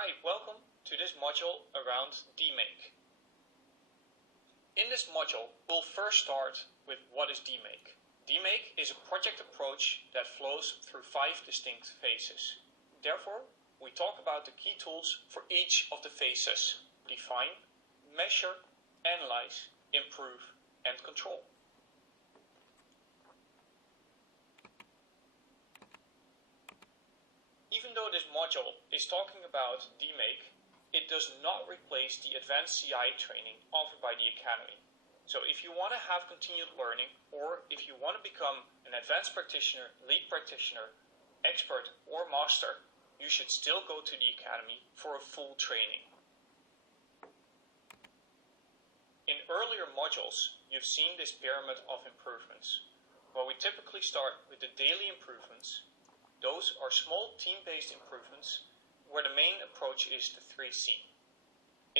Hi, welcome to this module around Dmaic. In this module, we'll first start with what is Dmaic. Dmaic is a project approach that flows through 5 distinct phases. Therefore, we talk about the key tools for each of the phases: define, measure, analyze, improve, and control. Even though this module is talking about Dmaic, it does not replace the advanced CI training offered by the Academy. So if you want to have continued learning, or if you want to become an advanced practitioner, lead practitioner, expert, or master, you should still go to the Academy for a full training. In earlier modules, you've seen this pyramid of improvements, where we typically start with the daily improvements. Those are small team-based improvements where the main approach is the 3C.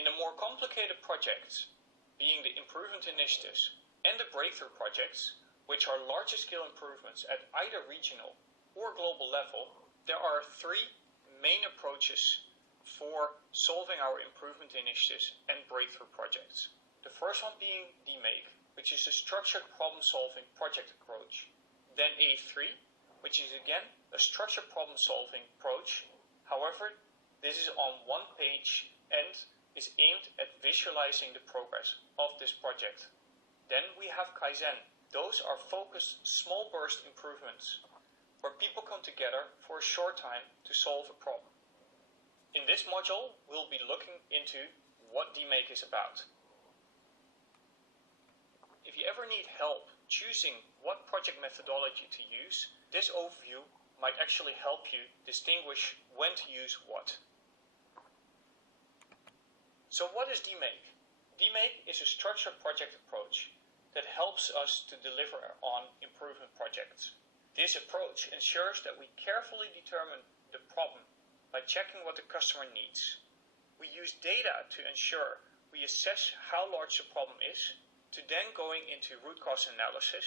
In the more complicated projects, being the improvement initiatives and the breakthrough projects, which are larger scale improvements at either regional or global level, there are 3 main approaches for solving our improvement initiatives and breakthrough projects. The first one being Dmaic, which is a structured problem-solving project approach. Then A3, which is again a structured problem-solving approach. However, this is on one page and is aimed at visualizing the progress of this project. Then we have Kaizen. Those are focused small burst improvements, where people come together for a short time to solve a problem. In this module, we'll be looking into what Dmaic is about. If you ever need help choosing what project methodology to use, this overview might actually help you distinguish when to use what. So what is Dmaic? Dmaic is a structured project approach that helps us to deliver on improvement projects. This approach ensures that we carefully determine the problem by checking what the customer needs. We use data to ensure we assess how large the problem is, to then going into root cause analysis,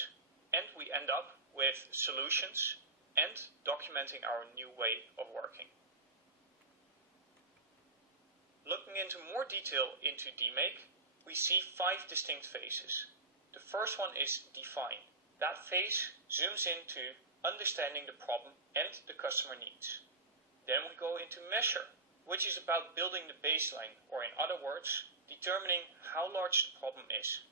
and we end up with solutions and documenting our new way of working. Looking into more detail into Dmaic, we see 5 distinct phases. The first one is define. That phase zooms into understanding the problem and the customer needs. Then we go into measure, which is about building the baseline, or in other words, determining how large the problem is.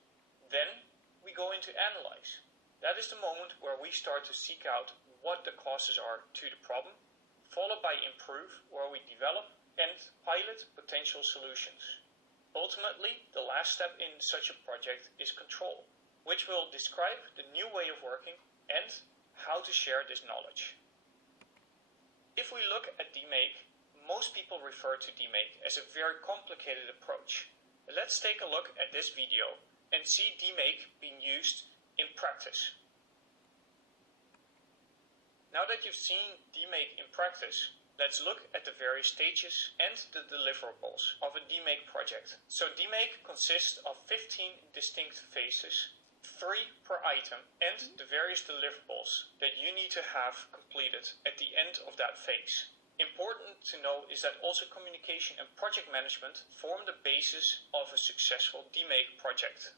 Then we go into analyze. That is the moment where we start to seek out what the causes are to the problem, followed by improve, where we develop and pilot potential solutions. Ultimately, the last step in such a project is control, which will describe the new way of working and how to share this knowledge. If we look at Dmaic, most people refer to Dmaic as a very complicated approach. Let's take a look at this video and see Dmaic being used in practice. Now that you've seen Dmaic in practice, let's look at the various stages and the deliverables of a Dmaic project. So Dmaic consists of 15 distinct phases, 3 per item, and the various deliverables that you need to have completed at the end of that phase. Important to know is that also communication and project management form the basis of a successful Dmaic project.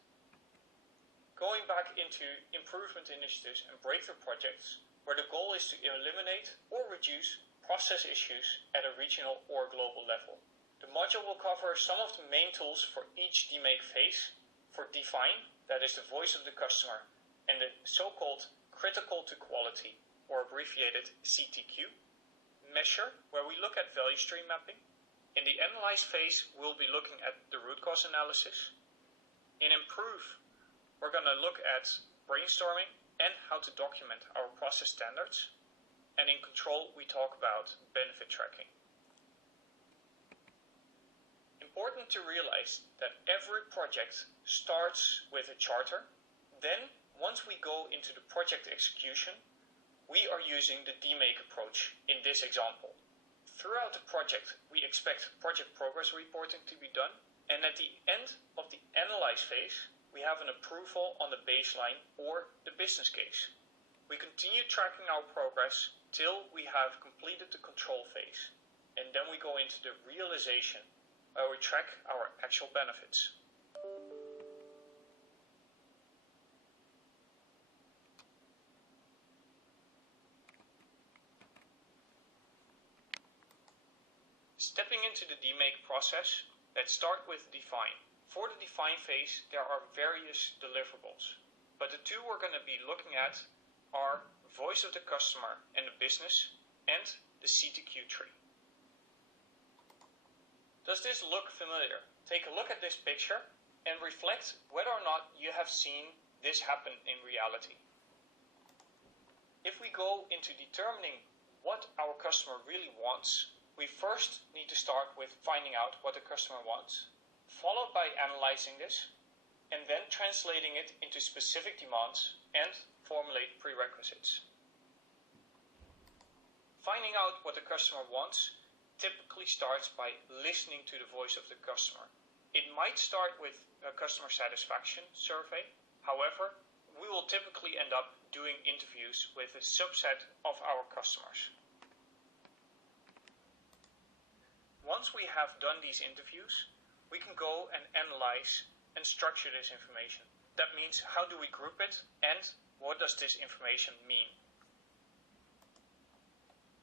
Going back into improvement initiatives and breakthrough projects, where the goal is to eliminate or reduce process issues at a regional or global level. The module will cover some of the main tools for each Dmaic phase. For define, that is the voice of the customer, and the so-called critical to quality, or abbreviated CTQ. Measure, where we look at value stream mapping. In the analyze phase, we'll be looking at the root cause analysis. In improve, we're going to look at brainstorming and how to document our process standards. And in control, we talk about benefit tracking. Important to realize that every project starts with a charter. Then, once we go into the project execution, we are using the Dmaic approach in this example. Throughout the project, we expect project progress reporting to be done, and at the end of the analyze phase, we have an approval on the baseline or the business case. We continue tracking our progress till we have completed the control phase. And then we go into the realization, where we track our actual benefits. Stepping into the Dmaic process, let's start with define. For the define phase, there are various deliverables, but the two we're going to be looking at are voice of the customer and the business, and the C2Q tree. Does this look familiar? Take a look at this picture and reflect whether or not you have seen this happen in reality. If we go into determining what our customer really wants, we first need to start with finding out what the customer wants, followed by analyzing this, and then translating it into specific demands and formulate prerequisites. Finding out what the customer wants typically starts by listening to the voice of the customer. It might start with a customer satisfaction survey. However, we will typically end up doing interviews with a subset of our customers. Once we have done these interviews, we can go and analyze and structure this information. That means, how do we group it and what does this information mean?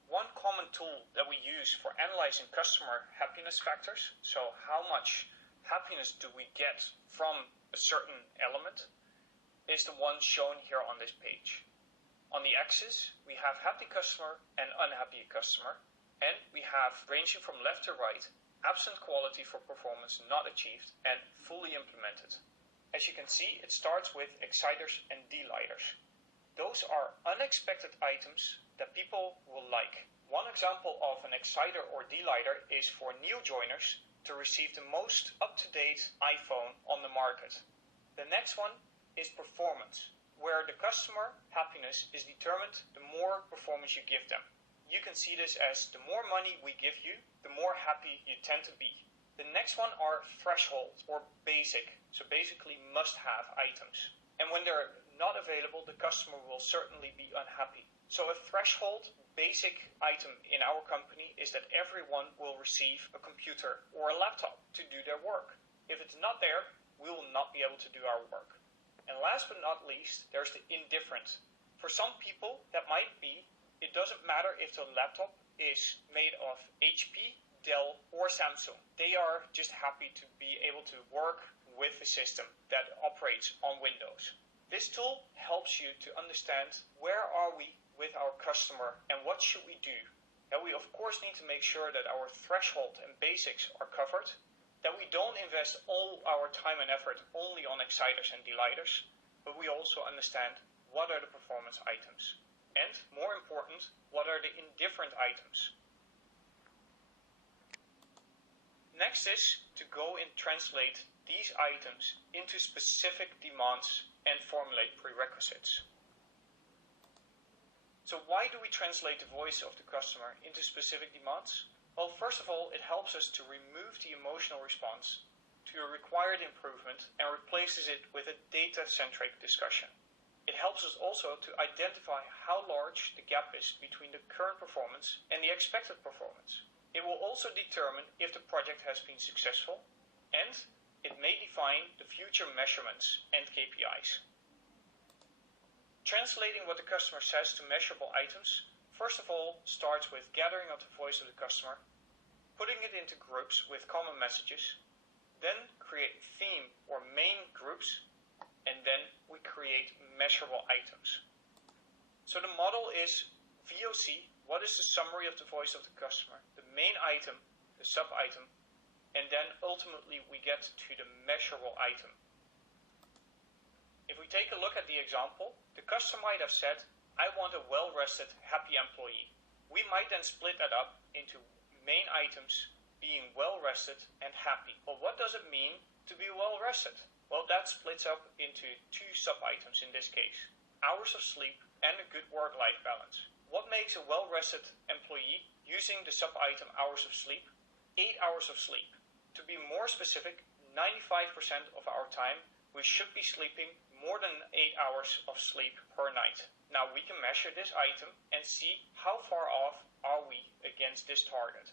One common tool that we use for analyzing customer happiness factors, so how much happiness do we get from a certain element, is the one shown here on this page. On the axis, we have happy customer and unhappy customer. And we have, ranging from left to right, absent quality for performance not achieved and fully implemented. As you can see, it starts with exciters and delighters. Those are unexpected items that people will like. One example of an exciter or delighter is for new joiners to receive the most up-to-date iPhone on the market. The next one is performance, where the customer happiness is determined the more performance you give them. You can see this as the more money we give you, the more happy you tend to be. The next one are threshold or basic, so basically must-have items. And when they're not available, the customer will certainly be unhappy. So a threshold basic item in our company is that everyone will receive a computer or a laptop to do their work. If it's not there, we will not be able to do our work. And last but not least, there's the indifferent. For some people, that might be, it doesn't matter if the laptop is made of HP, Dell, or Samsung. They are just happy to be able to work with a system that operates on Windows. This tool helps you to understand where are we with our customer and what should we do. And we of course need to make sure that our threshold and basics are covered, that we don't invest all our time and effort only on exciters and delighters, but we also understand what are the performance items. And, more important, what are the indifferent items? Next is to go and translate these items into specific demands and formulate prerequisites. So why do we translate the voice of the customer into specific demands? Well, first of all, it helps us to remove the emotional response to a required improvement and replaces it with a data-centric discussion. It helps us also to identify how large the gap is between the current performance and the expected performance. It will also determine if the project has been successful, and it may define the future measurements and KPIs. Translating what the customer says to measurable items, first of all, starts with gathering up the voice of the customer, putting it into groups with common messages, then create theme or main groups, and then we create measurable items. So the model is VOC, what is the summary of the voice of the customer, the main item, the sub-item, and then ultimately we get to the measurable item. If we take a look at the example, the customer might have said, I want a well-rested, happy employee. We might then split that up into main items being well-rested and happy. Well, what does it mean to be well-rested? Well, that splits up into two sub-items in this case. Hours of sleep and a good work-life balance. What makes a well-rested employee using the sub-item hours of sleep? 8 hours of sleep. To be more specific, 95% of our time we should be sleeping more than 8 hours of sleep per night. Now we can measure this item and see how far off are we against this target.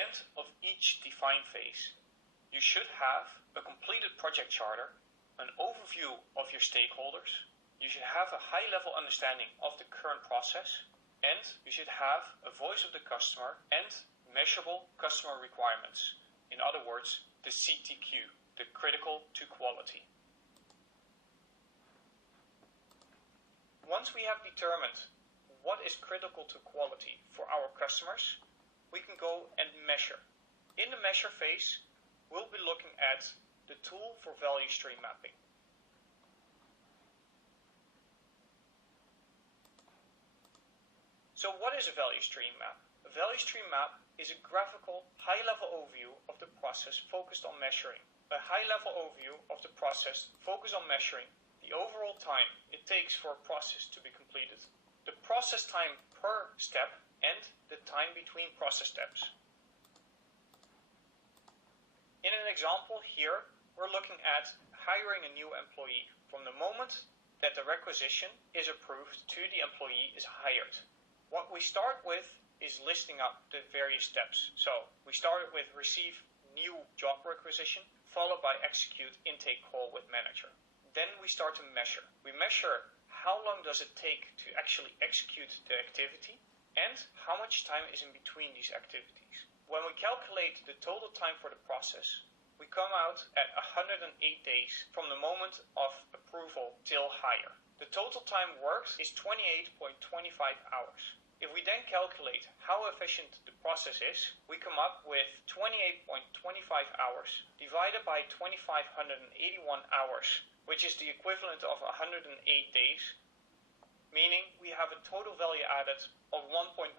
the end of each define phase, you should have a completed project charter, an overview of your stakeholders, you should have a high-level understanding of the current process, and you should have a voice of the customer and measurable customer requirements. In other words, the CTQ, the critical to quality. Once we have determined what is critical to quality for our customers, we can go and measure. In the measure phase, we'll be looking at the tool for value stream mapping. So what is a value stream map? A value stream map is a graphical, high-level overview of the process focused on measuring. A high-level overview of the process focused on measuring the overall time it takes for a process to be completed, the process time per step, and the time between process steps. In an example here, we're looking at hiring a new employee from the moment that the requisition is approved to the employee is hired. What we start with is listing up the various steps. So we start with receive new job requisition, followed by execute intake call with manager. Then we start to measure. We measure how long does it take to actually execute the activity and how much time is in between these activities. When we calculate the total time for the process, we come out at 108 days from the moment of approval till hire. The total time worked is 28.25 hours. If we then calculate how efficient the process is, we come up with 28.25 hours divided by 2,581 hours, which is the equivalent of 108 days, meaning we have a total value added of 1.1%.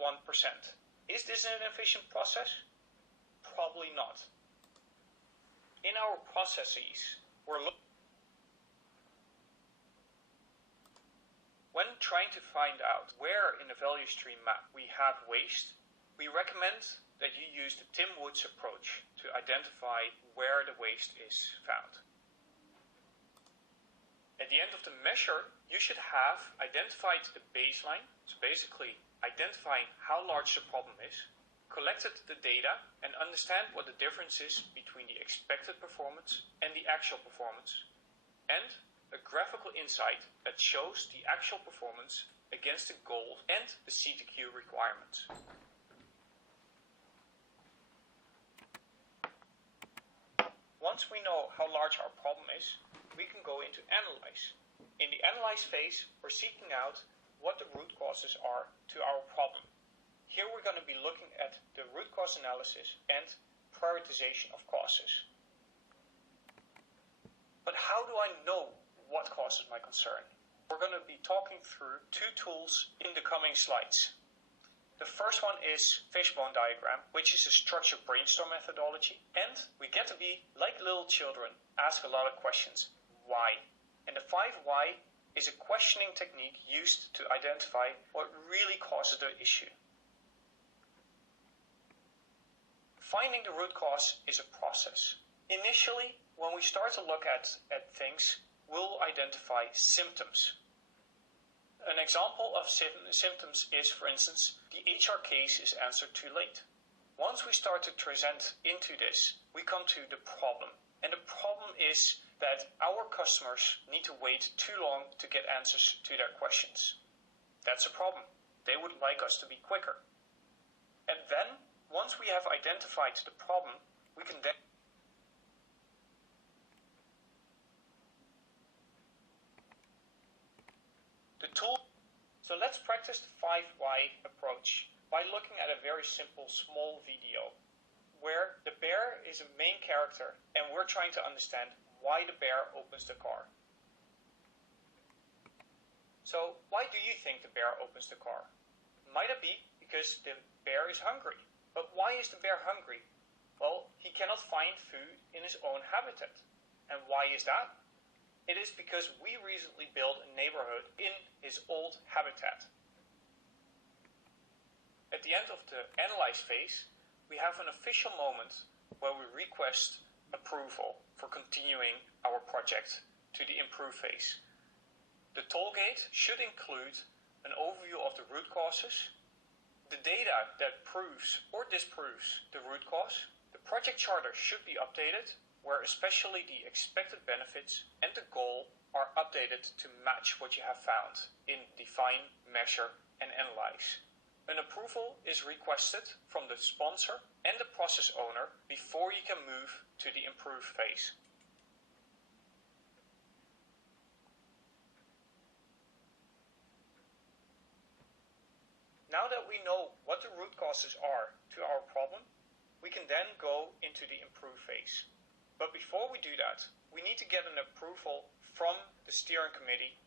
Is this an efficient process? Probably not. In our processes, when trying to find out where in the value stream map we have waste, we recommend that you use the Tim Woods approach to identify where the waste is found. At the end of the measure, you should have identified the baseline, so basically identifying how large the problem is, collected the data and understand what the difference is between the expected performance and the actual performance, and a graphical insight that shows the actual performance against the goal and the CTQ requirements. Once we know how large our problem is, we can go into analyze. In the analyze phase, we're seeking out what the root causes are to our problem. Here we're going to be looking at the root cause analysis and prioritization of causes. But how do I know what causes my concern? We're going to be talking through two tools in the coming slides. The first one is fishbone diagram, which is a structured brainstorm methodology, and we get to be, like little children, ask a lot of questions. Why? And the 5 why is a questioning technique used to identify what really causes the issue. Finding the root cause is a process. Initially, when we start to look at things, we'll identify symptoms. An example of symptoms is, for instance, the HR case is answered too late. Once we start to present into this, we come to the problem. And the problem is that our customers need to wait too long to get answers to their questions. That's a problem. They would like us to be quicker. And then, once we have identified the problem, we can then So let's practice the 5 why approach by looking at a very simple small video where the bear is a main character and we're trying to understand why the bear opens the car. So why do you think the bear opens the car? Might it be because the bear is hungry? But why is the bear hungry? Well, he cannot find food in his own habitat. And why is that? It is because we recently built a neighborhood in his old habitat. At the end of the analyze phase, we have an official moment where we request approval for continuing our project to the improve phase. The toll gate should include an overview of the root causes, The data that proves or disproves the root cause, the project charter should be updated, where especially the expected benefits and the goal are updated to match what you have found in define, measure, and analyze. An approval is requested from the sponsor and the process owner before you can move to the improve phase. Now that we know what the root causes are to our problem, we can then go into the improve phase. But before we do that, we need to get an approval from the steering committee.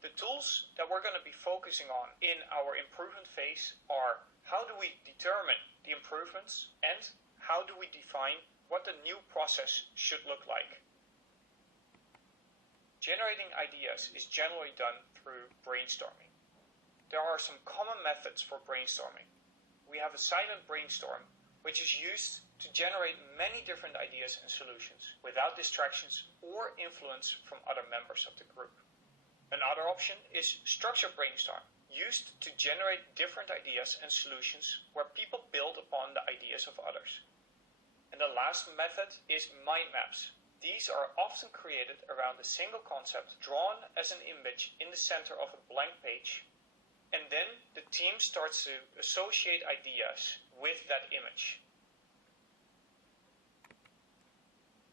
The tools that we're going to be focusing on in our improvement phase are how do we determine the improvements and how do we define what the new process should look like. Generating ideas is generally done through brainstorming. There are some common methods for brainstorming. We have a silent brainstorm, which is used to generate many different ideas and solutions without distractions or influence from other members of the group. Another option is structured brainstorm, used to generate different ideas and solutions where people build upon the ideas of others. And the last method is mind maps. These are often created around a single concept drawn as an image in the center of a blank page, and then the team starts to associate ideas with that image.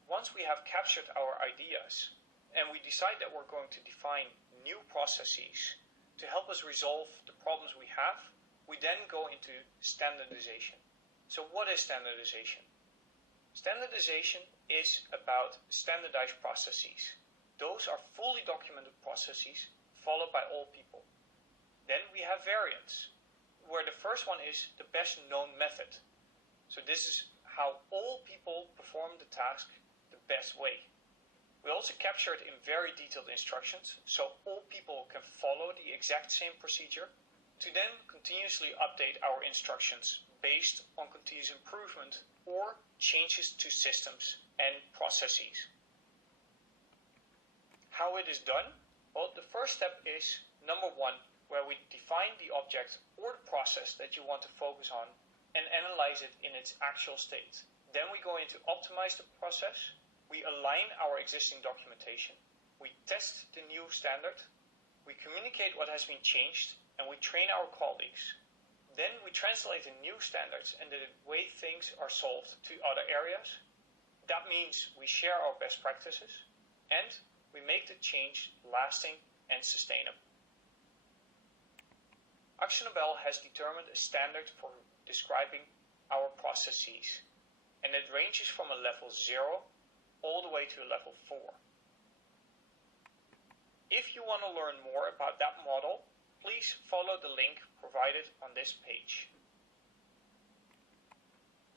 Once we have captured our ideas and we decide that we're going to define new processes to help us resolve the problems we have, we then go into standardization. So what is standardization? Standardization is about standardized processes. Those are fully documented processes followed by all people. Then we have variants, where the first one is the best known method. So this is how all people perform the task the best way. We also capture it in very detailed instructions, so all people can follow the exact same procedure to then continuously update our instructions based on continuous improvement or changes to systems and processes. How it is done? Well, the first step is number one, where we define the object or the process that you want to focus on and analyze it in its actual state. Then we go into optimize the process, we align our existing documentation, we test the new standard, we communicate what has been changed, and we train our colleagues. Then we translate the new standards and the way things are solved to other areas. That means we share our best practices and we make the change lasting and sustainable. AkzoNobel has determined a standard for describing our processes, and it ranges from a level 0 all the way to a level 4. If you want to learn more about that model, please follow the link provided on this page.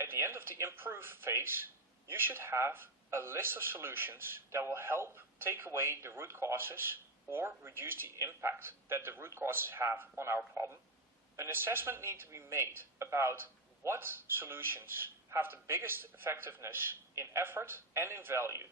At the end of the improve phase, you should have a list of solutions that will help take away the root causes or reduce the impact that the root causes have on our problem. An assessment needs to be made about what solutions have the biggest effectiveness in effort and in value.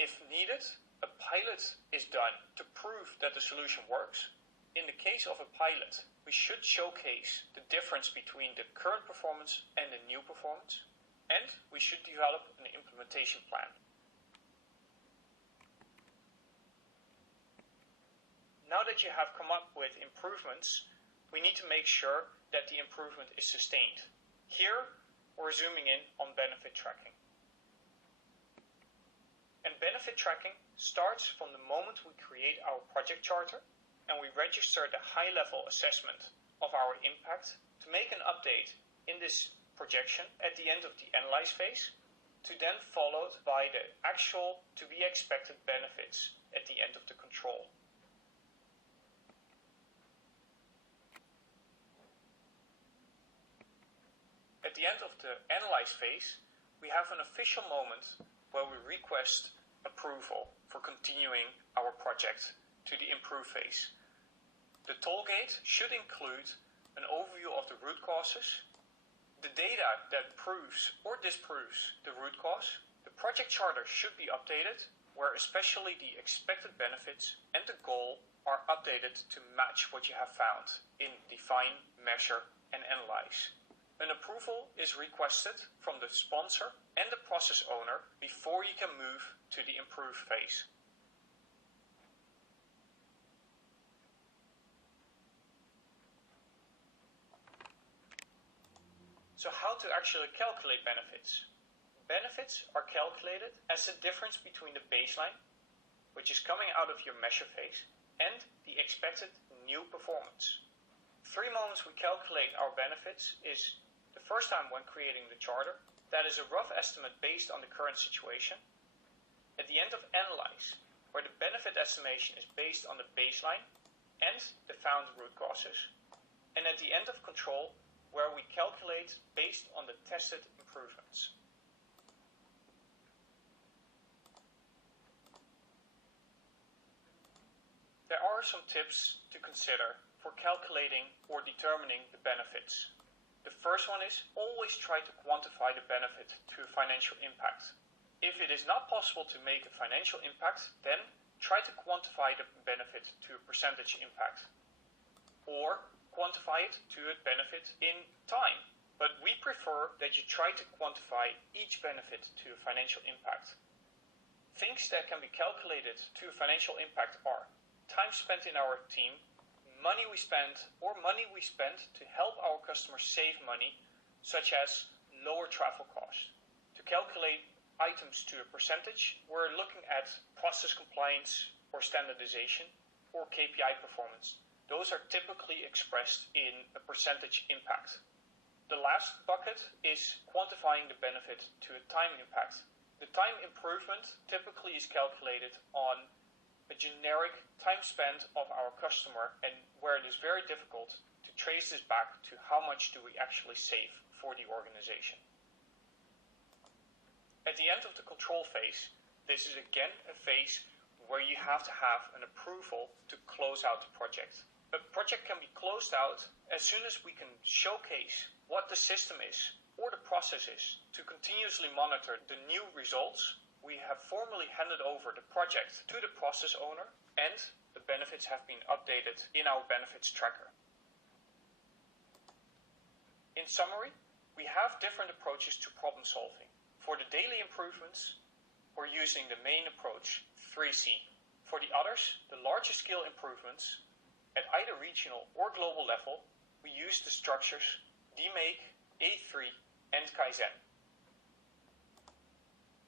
If needed, a pilot is done to prove that the solution works. In the case of a pilot, we should showcase the difference between the current performance and the new performance, and we should develop an implementation plan. Now that you have come up with improvements, we need to make sure that the improvement is sustained. Here, we're zooming in on benefit tracking. And benefit tracking starts from the moment we create our project charter and we register the high-level assessment of our impact to make an update in this projection at the end of the analyze phase, to then followed by the actual to be expected benefits at the end of the control. At the end of the analyze phase, we have an official moment where we request approval for continuing our project to the improve phase. The tollgate should include an overview of the root causes, the data that proves or disproves the root cause. The project charter should be updated, where especially the expected benefits and the goal are updated to match what you have found in define, measure, and analyze. An approval is requested from the sponsor and the process owner before you can move to the improve phase. So how to actually calculate benefits? Benefits are calculated as the difference between the baseline, which is coming out of your measure phase, and the expected new performance. 3 moments we calculate our benefits is the first time when creating the charter. That is a rough estimate based on the current situation. At the end of analyze, where the benefit estimation is based on the baseline and the found root causes. And at the end of control, where we calculate based on the tested improvements. There are some tips to consider for calculating or determining the benefits. The first one is always try to quantify the benefit to a financial impact. If it is not possible to make a financial impact, then try to quantify the benefit to a percentage impact. Or quantify it to a benefit in time. But we prefer that you try to quantify each benefit to a financial impact. Things that can be calculated to a financial impact are time spent in our team, money we spend to help our customers save money, such as lower travel costs. To calculate items to a percentage, we're looking at process compliance or standardization or KPI performance. Those are typically expressed in a percentage impact. The last bucket is quantifying the benefit to a time impact. The time improvement typically is calculated on a generic time spent of our customer, and where it is very difficult to trace this back to how much do we actually save for the organization. At the end of the control phase, this is again a phase where you have to have an approval to close out the project. A project can be closed out as soon as we can showcase what the system is or the process is. To continuously monitor the new results, we have formally handed over the project to the process owner, and the benefits have been updated in our benefits tracker. In summary, we have different approaches to problem solving. For the daily improvements, we're using the main approach, 3C. For the others, the larger scale improvements, at either regional or global level, we use the structures Dmaic, A3, and Kaizen.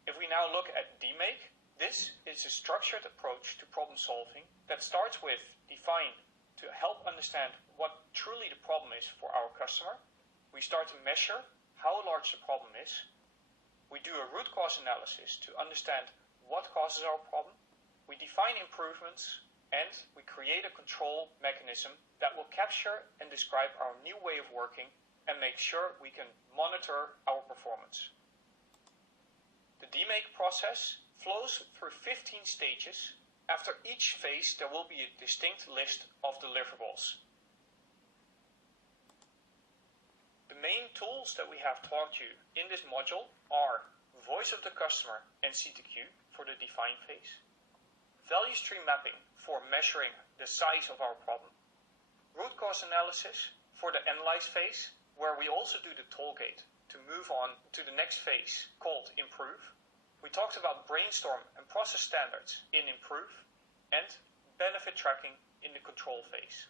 If we now look at Dmaic, this is a structured approach to problem solving that starts with define to help understand what truly the problem is for our customer. We start to measure how large the problem is. We do a root cause analysis to understand what causes our problem. We define improvements, and we create a control mechanism that will capture and describe our new way of working and make sure we can monitor our performance. The Dmaic process flows through 15 stages. After each phase, there will be a distinct list of deliverables. The main tools that we have taught you in this module are Voice of the Customer and CTQ for the define phase, value stream mapping for measuring the size of our problem, root cause analysis for the analyze phase, where we also do the toll gate to move on to the next phase called improve. We talked about brainstorm and process standards in improve, and benefit tracking in the control phase.